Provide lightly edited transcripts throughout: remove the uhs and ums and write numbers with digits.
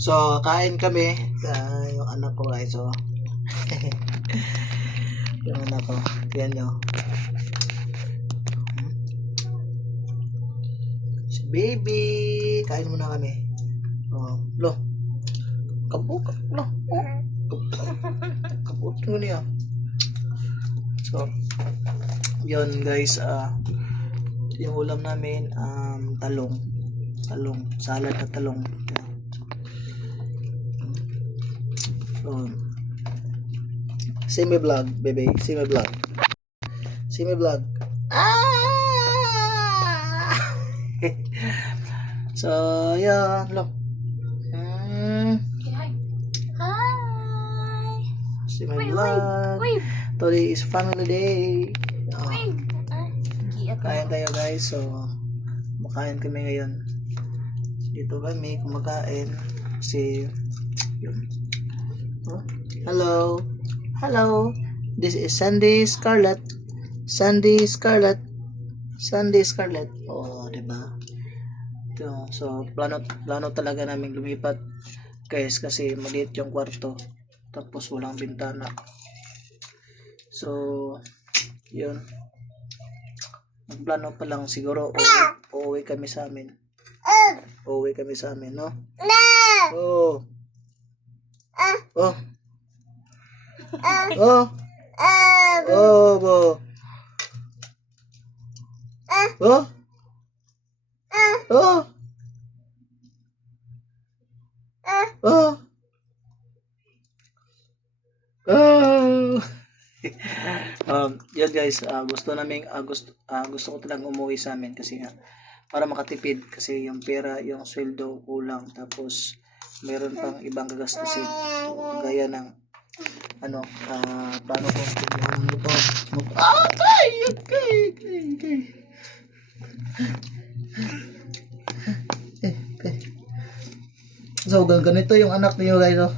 So, kain kami. Yung anak ko guys. So, yung anak ko. Tignan nyo. Si baby. Kain muna kami. Oh, lo. Kabuk. Lo. Kabuk mo niya. So, yun guys. Yung ulam namin, talong. Salad na talong. So, see my vlog, baby. See my vlog. See my vlog. So, yan. Look. Hi. See my vlog. Today is family day. Kain tayo guys. So, makain kami ngayon. Dito kami kumakain. Kasi, yun. Oh, hello. Hello. This is Sandy Scarlett. Sandy Scarlett. Oh, diba? Ito. So, plano talaga namin lumipat. Guys, kasi maliit yung kwarto. Tapos walang bintana. So, yun. Nagplano pa lang siguro uuwi kami sa amin. Uuwi kami sa amin, no? Oh. Oh. Oh. Oh, bo. Oh. Oh. Oh. Oh. Yun guys, gusto ko talagang umuwi sa amin kasi nga para makatipid kasi yung pera, yung sweldo kulang tapos meron pang ibang gagastusin gaya ng paano ko kung ito okay. So ganito yung anak niyo guys, oh.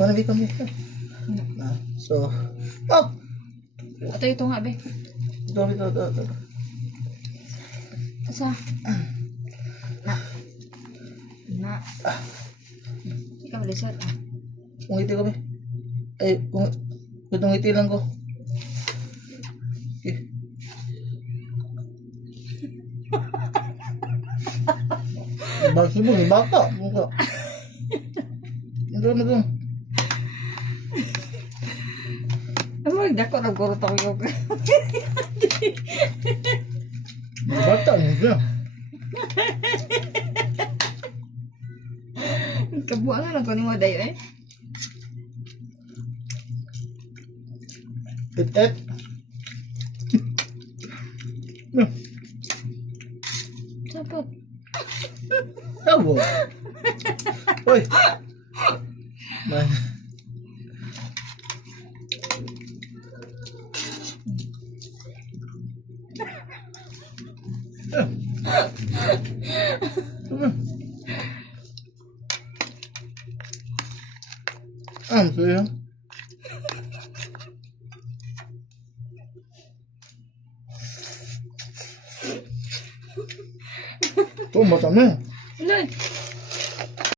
Kami. So, Ito nga, be. Ito. Asa? Na. Ikaw, lisod. Kung ngiti ko, be. Ay, kung ngiti lang ko. Okay. Bakit mo, baka. Ito. Ano, dako na guro tong yung. Bata, hindi. Kabuang lang ko ni mo dayo eh. Tit. Sapot. Tabo. Hoy. Man. Suya. Tuh, macam ni. Lord.